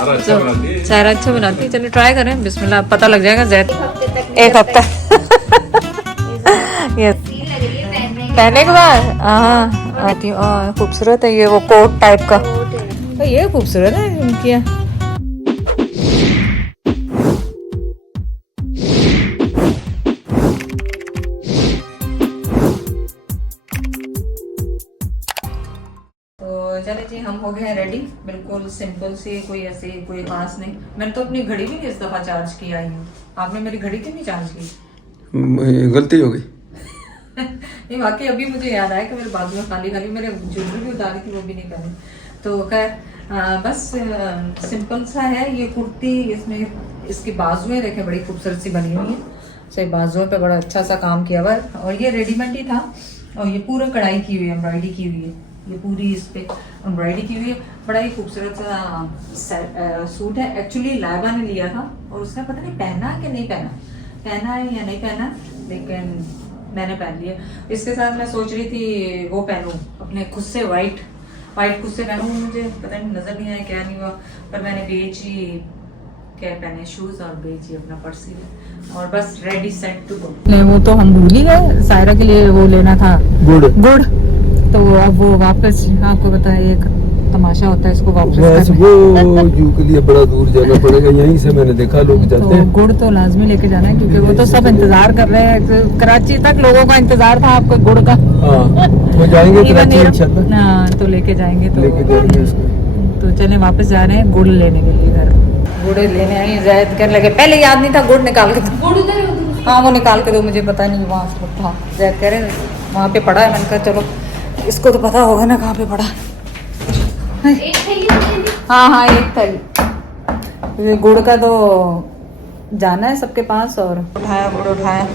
सारा अच्छा बनाती है। चलिए ट्राई करें, बिस्मिल्लाह, पता लग जाएगा। जैद एक हफ्ता पहने के बाद हाँ आती हूँ। खूबसूरत है ये, वो कोट टाइप का, तो ये खूबसूरत है उनकी। चले जी, हम हो गए हैं रेडी। बिल्कुल सिंपल सी, कोई ऐसे कोई खास नहीं। मैंने तो अपनी घड़ी भी नहीं इस दफा चार्ज की आई हूँ। आपने मेरी घड़ी क्यों नहीं चार्ज की? गलती हो गई। नहीं वाकई अभी मुझे याद आया कि मेरे बाजू में खाली खाली मेरे ज्वेलरी भी उतारी थी, वो भी नहीं पहनी। तो खैर बस सिंपल सा है ये कुर्ती। इसमें इसकी बाजुएं देखें बड़ी खूबसूरत सी बनी हुई है। सही बाजुओं पे बड़ा अच्छा सा काम किया हुआ है, और ये रेडीमेड ही था। और ये पूरा कढ़ाई की हुई है, एम्ब्रॉयडरी की हुई है, ये पूरी इस पे एम्ब्रॉयडरी की हुई है। बड़ा ही खूबसूरत सा सूट है। एक्चुअली लाइबा ने लिया था और उसने पता नहीं पहना कि नहीं पहना, पहना है या नहीं पहना, लेकिन मैंने पहन लिया। इसके साथ मैं सोच रही थी वो पहनूं अपने खुद से वाइट खुद से पहनूं। मुझे पता नहीं नजर नहीं आया क्या नहीं हुआ, पर मैंने बेची क्या पहने शूज और बेची अपना पर्सी और बस रेडी सेट टू गो। नहीं वो तो हम भूल ही गए, सायरा के लिए वो लेना था गुड़। तो अब वो वापस, आपको बताया एक तमाशा होता है इसको वापस वो यू के लिए बड़ा दूर जाना पड़ेगा। यहीं से मैंने देखा लोग जाते हैं। गुड़ तो लाजमी लेके जाना है, क्योंकि वो तो सब इंतजार कर रहे हैं। कराची तक लोगों का इंतजार था आपको गुड़ का। वो जाएंगे कराची इंशाल्लाह। हाँ तो लेके जाएंगे, तो लेके जाएंगे उसको। तो चले वापस जा रहे हैं गुड़ लेने के लिए घर। गुड़ लेने आई जैद कहने लगे, पहले याद नहीं था गुड़ निकाल के दो। हाँ वो निकाल के दो, मुझे पता नहीं वहाँ था। जैद कह रहे वहाँ पे पड़ा है। मैंने कहा चलो इसको तो पता होगा ना कहाँ पे पड़ा। हाँ एक थैली गुड़ का तो जाना है सबके पास। और उठाया गुड़ उठाया।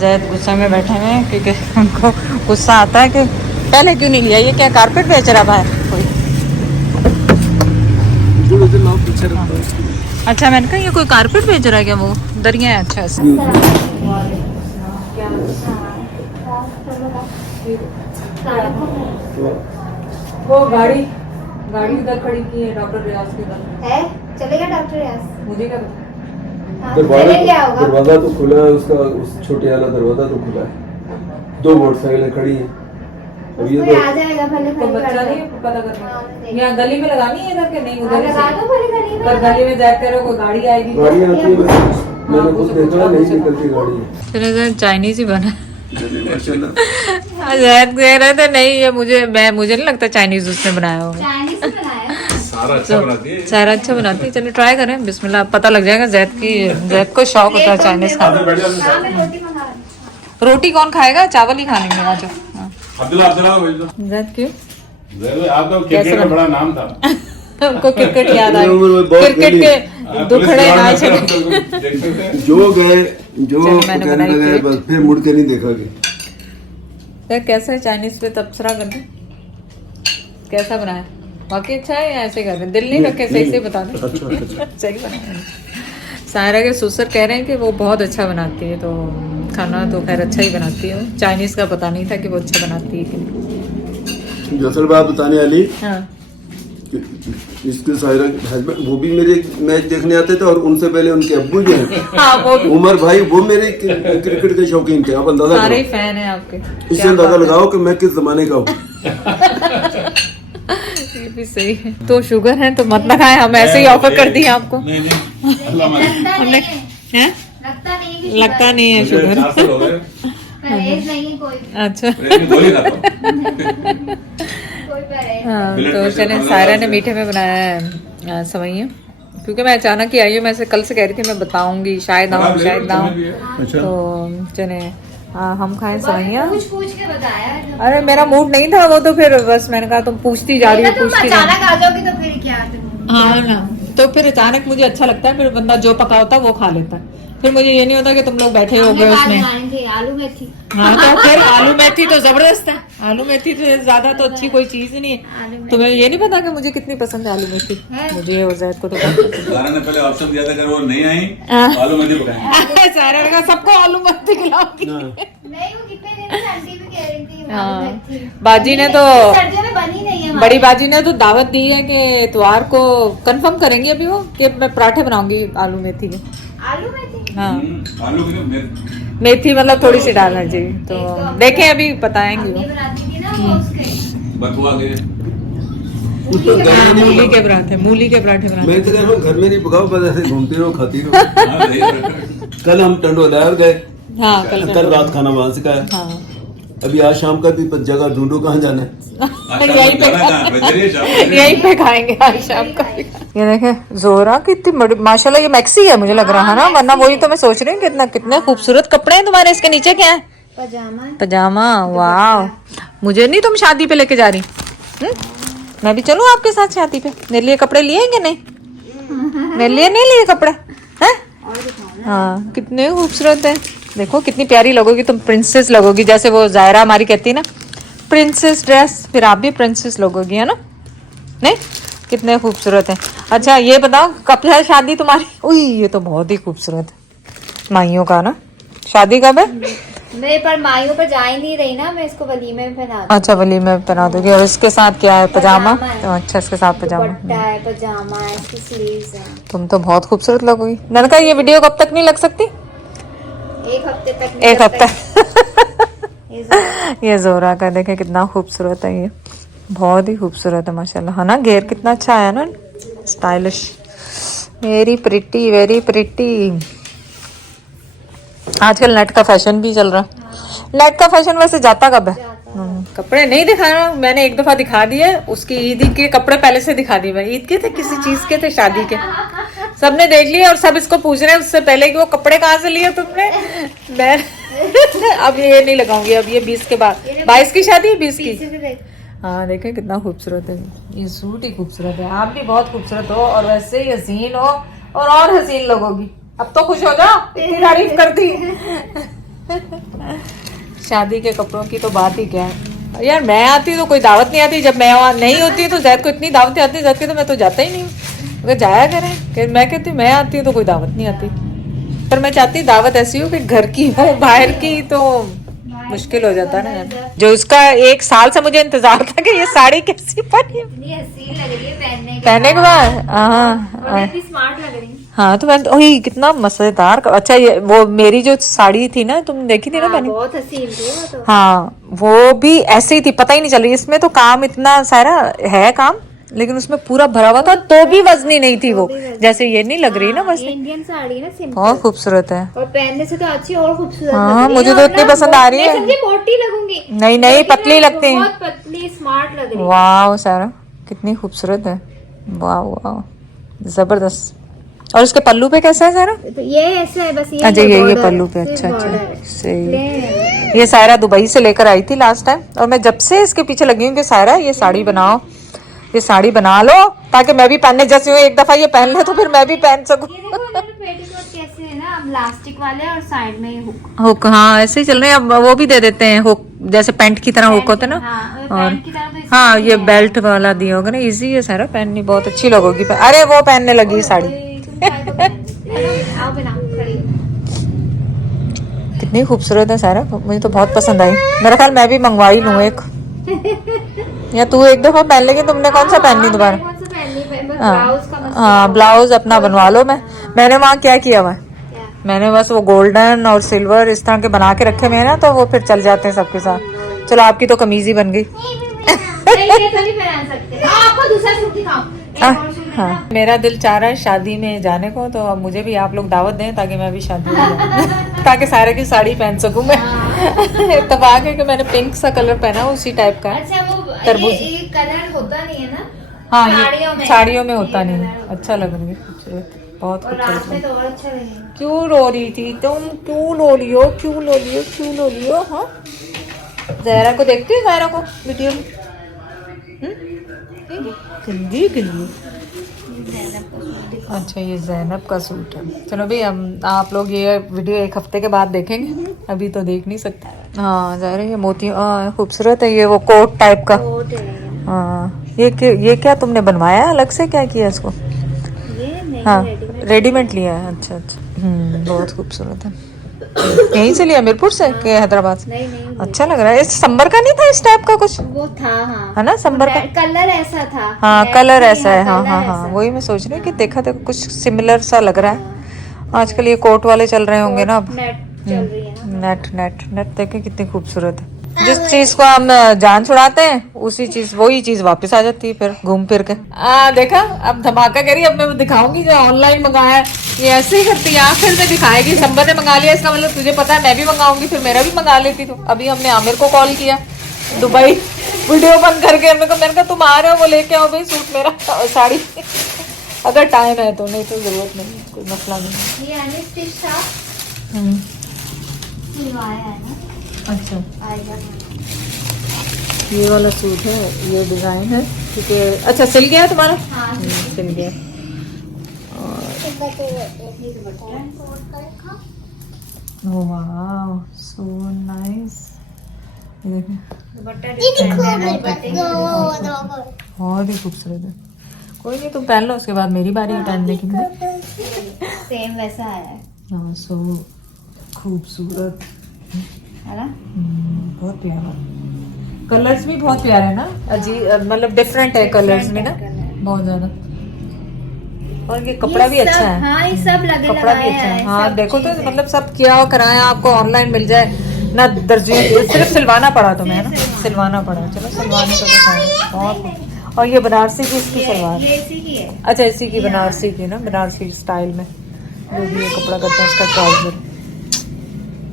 जैद गुस्सा में बैठे हैं क्योंकि उनको गुस्सा आता है कि पहले क्यों नहीं लिया, ये क्या कारपेट बेच रहा है कोई। अच्छा मैंने कहा ये कोई कारपेट बेच रहा है क्या? वो दरिया है। अच्छा वो गाड़ी उधर खड़ी की है डॉक्टर रियाज के घर है। चलेगा डॉक्टर रियाज? मुझे क्या दरवाजा तो खुला है उसका, उस छोटे वाला दरवाजा तो खुला है। 2 मोटरसाइकिलें खड़ी हैं। अब ये तो आ जाएगा पहले तो बच्चा नहीं पता करना। यहाँ गली में लगानी है इधर के नहीं उधर लगा दो पहले पर गली में जाकर करो कोई गाड़ी आएगी। गाड़ी आती है, मैंने कुछ देखा नहीं निकलती गाड़ी। फिर चाइनीज ही बना। जैद कह रहे थे नहीं ये मुझे नहीं लगता चाइनीज उसने बनाया होगा। सारा अच्छा बनाती है। चलिए ट्राई करें, बिस्मिल्लाह, पता लग जाएगा। जैद को शौक होता है चाइनीज खाने। रोटी कौन खाएगा? चावल ही खाने में। आज जैद क्यों? आपका क्रिकेट का बड़ा नाम था। उनको क्रिकेट याद आया, क्रिकेट के दुखड़े नाच जो कहने लगे बस फिर मुड़ के नहीं देखा कि कैसा है। चाइनीज पे तबसरा कर दे, कैसा बनाया? बाकी अच्छा है या ऐसे कर रहे? दिल नहीं रखे, सही से बता दे। सही बनाया। सायरा के ससुर कह रहे हैं कि वो बहुत अच्छा बनाती है, तो खाना तो खैर अच्छा ही बनाती है। चाइनीज का पता नहीं था कि वो अच्छा बनाती है कि नहीं। जो असल बात बताने वाली, हाँ इसके सायरा हस्बैंड वो भी मेरे मैच देखने आते थे, और उनसे पहले उनके अब्बू जो है हाँ, वो उमर भाई, वो मेरे क्रिकेट के शौकीन थे। आप अंदाजा सारे ही फैन है आपके। इससे अंदाजा लगाओ कि मैं किस जमाने का हूँ। ये भी सही है। तो शुगर है तो मत लगाए, हम ऐसे ही ऑफर कर दिए आपको। हमने लगता नहीं है शुगर। अच्छा हाँ तो चले। सायरा ने मीठे में बनाया है सवैयाँ, क्योंकि मैं अचानक ही आई हूँ। मैं से कल से कह रही थी मैं बताऊंगी, शायद आऊँ शायद ना आऊँ। तो चले हम खाएं सवैयाँ। पूछ के बताया। अरे मेरा मूड नहीं था वो, तो फिर बस मैंने कहा तुम पूछती जा रही हो, पूछती जा रही हो। अचानक आ जाओगी तो फिर क्या? हाँ ना, तो फिर अचानक मुझे अच्छा लगता है, फिर बंदा जो पका होता है वो खा लेता है। फिर मुझे ये नहीं होता कि तुम लोग बैठे हो गए उसमें। आलू मेथी। हाँ तो फिर आलू मेथी तो जबरदस्त है। आलू मेथी तो ज्यादा तो अच्छी कोई चीज नहीं है। तुम्हें ये नहीं पता कि मुझे कितनी पसंद है आलू मेथी? मुझे और जैद को तो ने पहले ऑप्शन दिया था, अगर वो नहीं आई आलू मेथी पकाएंगे। सारा सबको आलू मेथी खिलाऊंगी। नहीं वो कितने दिन आंटी भी कह रही थी हाँ। आलू मेथी। बाजी ने तो सर्दियों में बनी नहीं है हमारे बड़ी बाजी ने तो दावत दी है कि इतवार को कंफर्म करेंगे अभी वो कि मैं पराठे बनाऊंगी आलू मेथी के। आलू मेथी। हाँ आलू की तो मेथी मतलब थोड़ी सी डालना चाहिए, तो देखें अभी बताएंगे अम्मी वो। बनाती थी ना वो उसके बथुआ के उसको घर में नहीं मूली पकाओ। के पराठे, मूली के पराठे बनाते मैं तो कह रहा हूँ घर में नहीं पकाओ, बस ऐसे घूमती रहो खाती रहो। हाँ, दही बड़ा। कल हम टंडोलार गए, हाँ कल रात खाना वहां से खाया। हाँ अभी आज शाम का भी जगह ढूंढो कहाँ जाना है। अच्छा, यहीं पे जाना कहाँ पे? चलिए शाम को। यहीं पे खाएंगे आज शाम का। ये देखे जोरा कितनी बड़ी माशाल्लाह, ये मैक्सी है मुझे लग रहा है ना, वरना वही तो मैं सोच रही हूँ कितना कितने खूबसूरत कपड़े हैं तुम्हारे। इसके नीचे क्या है? पजामा है। पजामा। वाह, मुझे नहीं तुम शादी पे लेके जा रही? मैं भी चलूं आपके साथ शादी पे? मेरे लिए कपड़े लिए कि नहीं? मेरे लिए नहीं लिए कपड़े हैं? हाँ कितने खूबसूरत है, देखो कितनी प्यारी लगोगी तुम, प्रिंसेस लगोगी। जैसे वो जायरा हमारी कहती है ना प्रिंसेस ड्रेस, फिर आप भी प्रिंसेस लगोगी, है ना? नहीं, कितने खूबसूरत है। अच्छा ये बताओ कब है शादी तुम्हारी? उई ये तो बहुत ही खूबसूरत है, माइयों का ना। शादी कब है? मैं पर माइयों पर जा ही नहीं रही ना, मैं इसको वलीमे में पहना दूँ। अच्छा वली में पहना दोगी। और इसके साथ क्या है? पजामा। पजामा है। तो अच्छा इसके साथ पजामा। दुपट्टा है, पजामा है, इसकी स्लीव्स है। तुम तो बहुत खूबसूरत लगोगी। ननका ये वीडियो कब तक नहीं लग सकती? एक हफ्ते तक। एक हफ्ता। ये ज़रा। ये जोरा का देखे कितना खूबसूरत है, ये बहुत ही खूबसूरत है माशाल्लाह, है ना? घेर कितना अच्छा है ना, stylish. Very pretty, very pretty. आजकल नेट का फैशन भी चल रहा है। नेट का फैशन वैसे जाता कब है? कपड़े नहीं दिखाना, मैंने एक दफा दिखा दिए। उसकी ईद के कपड़े पहले से दिखा दिए। मैं ईद के थे, किसी चीज के थे, शादी के, सबने देख लिया और सब इसको पूछ रहे हैं उससे पहले कि वो कपड़े कहाँ से लिए तुमने। मैं अब ये नहीं लगाऊंगी, अब ये 20 के बाद। 22 की शादी, 20 की। पीछे से देख। हाँ देखें कितना खूबसूरत है ये सूट, ही खूबसूरत है। आप भी बहुत खूबसूरत हो और वैसे ही हसीन हो और हसीन लगोगी। अब तो खुश हो जाओ, इतनी तारीफ कर दी। शादी के कपड़ों की तो बात ही क्या है यार। मैं आती तो कोई दावत नहीं आती, जब मैं वहाँ नहीं होती तो जैद को इतनी दावतें आती, जैद की तो मैं तो जाता ही नहीं हूँ। अगर जाया करें, मैं कहती हूँ मैं आती हूँ तो कोई दावत नहीं आती। पर मैं चाहती दावत ऐसी हो कि घर की हो, बाहर की तो मुश्किल हो जाता है ना। जो उसका 1 साल से मुझे इंतजार था कि ये साड़ी कैसी बनी है। इतनी हसीन लग रही है पहनने के बाद। और हाँ इतनी स्मार्ट लग रही है। हाँ तो मैं ओही कितना मजेदार। अच्छा ये वो मेरी जो साड़ी थी ना, तुम देखी थी ना हाँ, मैंने? बहुत हसीन थी वो तो। हाँ वो भी ऐसे ही थी, पता ही नहीं चल रही। इसमें तो काम इतना सारा है काम, लेकिन उसमें पूरा भरा हुआ था तो भी वजनी नहीं थी वो, जैसे ये नहीं लग रही ना हाँ, वजनी। ये इंडियन साड़ी ना, सिंपल बहुत खूबसूरत है। और पहनने से तो अच्छी और खूबसूरत हाँ, लग रही है। मुझे तो और इतनी ना पसंद आ रही है। मैं समझी मोटी लगूंगी, नहीं, नहीं, लेकिन पतली ना लगती है। बहुत पतली स्मार्ट लग रही है। वाह सारा कितनी खूबसूरत है। वाह वाह जबरदस्त। और इसके पल्लू पे कैसा है सारा? तो ये ऐसा है बस, ये अच्छा ये border पल्लू है, पे। सिर्फ अच्छा border अच्छा है। सही। Plain है। ये सायरा दुबई से लेकर आई थी लास्ट टाइम, और मैं जब से इसके पीछे लगी हूँ कि सायरा ये साड़ी बनाओ, ये साड़ी बना लो ताकि मैं भी पहनने जैसी हूँ। एक दफा ये पहन ले तो फिर मैं भी पहन सकूँ। ये देखो इन्होंने पेटीकोट कैसे है ना, अब इलास्टिक वाले और साइड में हुक। हुक, हाँ ऐसे ही चल रहे हैं। अब वो भी दे देते हैं हुक, जैसे पैंट की तरह हुक होते हैं ना। हाँ, और पैंट की तरह तो इसमें हाँ नहीं ये है। बेल्ट वाला दिया होगा ना, इजी है सारा पहननी, बहुत अच्छी लगोगी। अरे वो पहनने लगी साड़ी, तुम काय को पहन- आओ बिना खड़ी हो। कितनी खूबसूरत है सारा, मुझे तो बहुत पसंद आई। मेरा ख्याल मैं भी मंगवा ही लूँ एक, या तू एक दफा पहन लेगी। तुमने कौन सा पहननी दोबारा? कौन सा पहननी है? बस हाँ ब्लाउज का मसला हाँ होगा। ब्लाउज अपना बनवा लो। मैंने वहाँ क्या किया हुआ है, क्या? मैंने बस वो गोल्डन और सिल्वर इस तरह के बना के रखे हुए हैं ना, तो वो फिर चल जाते हैं सबके साथ। चलो आपकी तो कमीज ही बन गई। नहीं, ये तो नहीं पहन सकते। आपको दूसरा सूट दिखाऊं? एक और सूट है ना? मेरा दिल चाह रहा है शादी में जाने को, तो अब मुझे भी आप लोग दावत दें ताकि मैं भी शादी में जाऊं। ताकि सारे की साड़ी पहन सकूं मैं। इत्तेफाक है कि मैंने पिंक सा कलर पहना, उसी टाइप का। अच्छा वो तरबूज। ये कलर होता नहीं है ना हाँ साड़ियों में होता ये नहीं। कलर होता अच्छा लग रही है, खूबसूरत, बहुत और रात में खूबसूरत। तो और अच्छा लगेगा। क्यों रो रही थी तुम? क्यों लो लियो, क्यों लो लियो, क्यों लो लियो? हाँ जहरा को देखती है, जहरा को वीडियो में गंदी गंदी। अच्छा ये जैनब का सूट है। चलो भाई हम आप लोग ये वीडियो 1 हफ्ते के बाद देखेंगे, अभी तो देख नहीं सकते। हाँ ज़ाहिर है ये मोती खूबसूरत है। ये वो कोट टाइप का। कोट है हाँ ये क्या तुमने बनवाया अलग से, क्या किया इसको? ये नहीं, हाँ रेडीमेड। रेडीमेड लिया है। अच्छा अच्छा बहुत खूबसूरत है। यहीं से लिया, मीरपुर से के हैदराबाद से? नहीं नहीं अच्छा लग रहा है। इस संबर का नहीं था इस टाइप का कुछ, वो था हाँ है ना संबर का? कलर ऐसा था हाँ Red कलर थी, ऐसा है, हाँ colour हाँ हाँ, ऐसा। वही मैं सोच रही हूँ कि देखा तो कुछ सिमिलर सा लग रहा है। आजकल ये कोट वाले चल रहे होंगे ना अब। नेट चल रही है ना। नेट नेट नेट देखे कितनी खूबसूरत है। जिस चीज को हम जान छुड़ाते हैं उसी चीज वही चीज वापस आ जाती है फिर घूम फिर के। देखा अब धमाका करी, अब मैं दिखाऊंगी जो ऑनलाइन मंगाया है ये ऐसे ही करती है, फिर मैं दिखाएगी। संबर ने मंगा लिया इसका मतलब तुझे पता है मैं भी मंगाऊंगी, फिर मेरा भी मंगा लेती। तो अभी हमने आमिर को कॉल किया दुबई, वीडियो बंद करके मैंने कहा तुम आ रहे हो वो लेके आओ भाई सूट मेरा और साड़ी अगर टाइम है तो, नहीं तो जरूरत नहीं, कोई मसला नहीं। ये अनी स्टिच था, सिलवाया है ना। अच्छा आएगा ये वाला सूट है, ये डिजाइन है क्योंकि अच्छा सिल गया तुम्हारा? हाँ सिल गया। Oh wow so nice. ये देखें दुपट्टा डिफरेंट है बहुत ही खूबसूरत है। कोई नहीं तुम पहन लो उसके बाद मेरी बारी है पहनने की। सेम वैसा आया है हाँ सो खूबसूरत है ना। बहुत प्यारा, कलर्स भी बहुत प्यारे हैं ना, अजीब मतलब डिफरेंट है कलर्स में ना बहुत ज्यादा। और ये कपड़ा भी अच्छा है। हाँ ये सब लगे कपड़ा भी अच्छा है। हाँ देखो तो मतलब सब किया कराया आपको ऑनलाइन मिल जाए ना, दर्जी सिर्फ सिलवाना पड़ा तुम्हें है ना, सिलवाना पड़ा। चलो सिलवाने को तो है बहुत। और ये बनारसी की इसकी सलवार, ये इसी की है। अच्छा इसी की बनारसी की ना, बनारसी स्टाइल में जो भी ये कपड़ा करता है इसका ट्राउजर।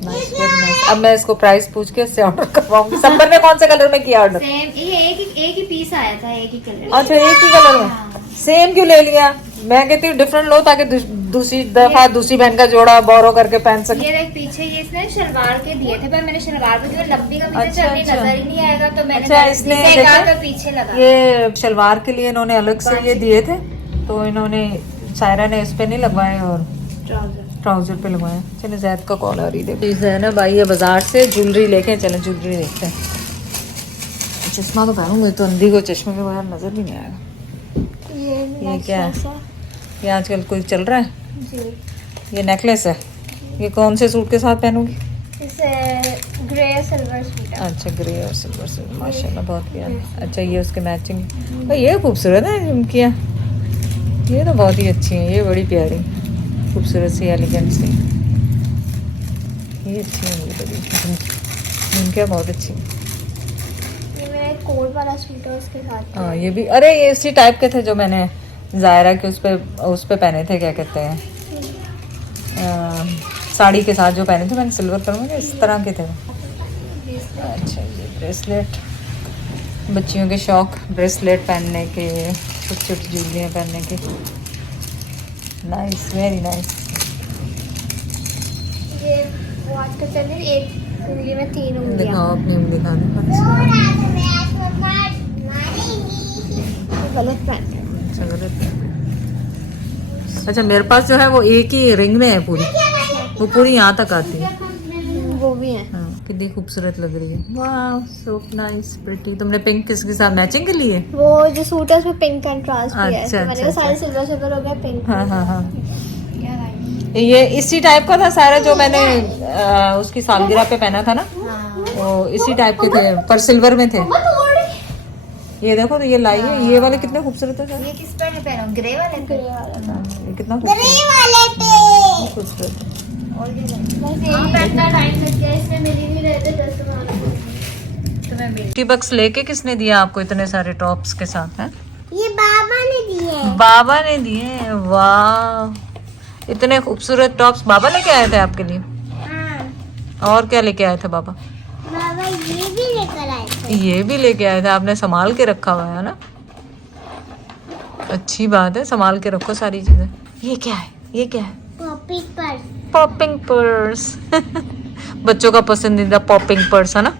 Nice very nice. अब मैं इसको प्राइस पूछ के इससे ऑर्डर करवाऊंगी। संबर ने कौन से कलर में किया ऑर्डर? सेम ये एक ही पीस आया था, एक ही कलर। अच्छा एक ही कलर में सेम क्यों ले लिया? मैं कहती हूँ डिफरेंट लो ताकि दूसरी दफा दूसरी बहन का जोड़ा बोरो करके पहन सके। ये देख पीछे ये इसने शलवार के दिए थे, पर मैंने शलवार को जो लंबी कमीज अच्छा, चलनी अच्छा। नजर ही नहीं आएगा तो मैंने अच्छा, इसने इसे कहा देखे? तो पीछे लगा। ये शलवार के लिए इन्होंने अलग से ये दिए थे तो इन्होंने सायरा ने इस पे नहीं लगवाए और ट्राउजर पे लगवाए। चले जैद का कॉल आ रही है। जैनब आई है बाजार से ज्वेलरी लेके, चले ज्वेलरी देखते हैं। चश्मा तो पहनूंगी तो अंधी को चश्मे के बगैर नजर भी नहीं आएगा। ये क्या है? ये आजकल कोई चल रहा है जी। ये नेकलेस है। ये कौन से सूट के साथ पहनूंगी? इसे ग्रे सिल्वर सूट है। अच्छा ग्रे और सिल्वर से माशाल्लाह बहुत प्यारा। अच्छा ये उसके मैचिंग, ये खूबसूरत है झुमकियाँ, ये तो बहुत ही अच्छी हैं, ये बड़ी प्यारी खूबसूरत सी एलिगेंट सी, ये अच्छी है, ये बड़ी झुमकियाँ बहुत अच्छी हैं। ये मेरा एक कोट वाला सूट है उसके साथ। हाँ ये भी, अरे ये इसी टाइप के थे जो मैंने जायरा के उस पे पहने थे, क्या कहते हैं साड़ी के साथ जो पहने थे मैंने सिल्वर कलर में, इस तरह के थे। अच्छा ये ब्रेसलेट, बच्चियों के शौक ब्रेसलेट पहनने के, छोटी छोटी ज्वेलरियाँ पहनने के। Nice very nice. ये वाटर चले एक उंगली में 3 उंगलियां। दिखाओ अपनी उंगली दिखा दो। गलत पहन अच्छा गलत। अच्छा मेरे पास जो है वो एक ही रिंग में है पूरी, वो पूरी यहाँ तक आती है। वो भी है। हाँ कितनी खूबसूरत लग रही है। वाह सो नाइस प्रिटी। तुमने पिंक किसके साथ मैचिंग के लिए? वो जो सूट है उसमें पिंक कंट्रास्ट भी है, अच्छा, तो मैंने अच्छा, कहा सारे अच्छा। सिल्वर सिल्वर हो गया पिंक। हाँ हाँ हाँ ये इसी टाइप का था सारा जो मैंने उसकी सालगिरह पे पहना था ना, वो इसी टाइप के थे पर सिल्वर में थे। ये देखो तो ये लाई है, ये वाले कितने खूबसूरत है सर। ये किस पर है पहना? ग्रे वाले पे। ये कितना खूबसूरत खूबसूरत है। और ये पहनना टाइम लग गया, इसमें मिल ही नहीं रहे थे कस्टमर तो मैं मिल। $50 लेके किसने दिया आपको इतने सारे टॉप्स के साथ? हैं ये बाबा ने दिए। बाबा ने दिए। वाह इतने खूबसूरत टॉप्स बाबा लेके आए थे आपके लिए। हाँ और क्या लेके आए थे बाबा? बाबा ये भी लेकर आए थे। ये भी लेके आए थे, आपने संभाल के रखा हुआ है ना। अच्छी बात है, संभाल के रखो सारी चीजें। ये क्या है? ये क्या है? Popping purse. पॉपिंग पर्स बच्चों का पसंदीदा पॉपिंग पर्स है ना।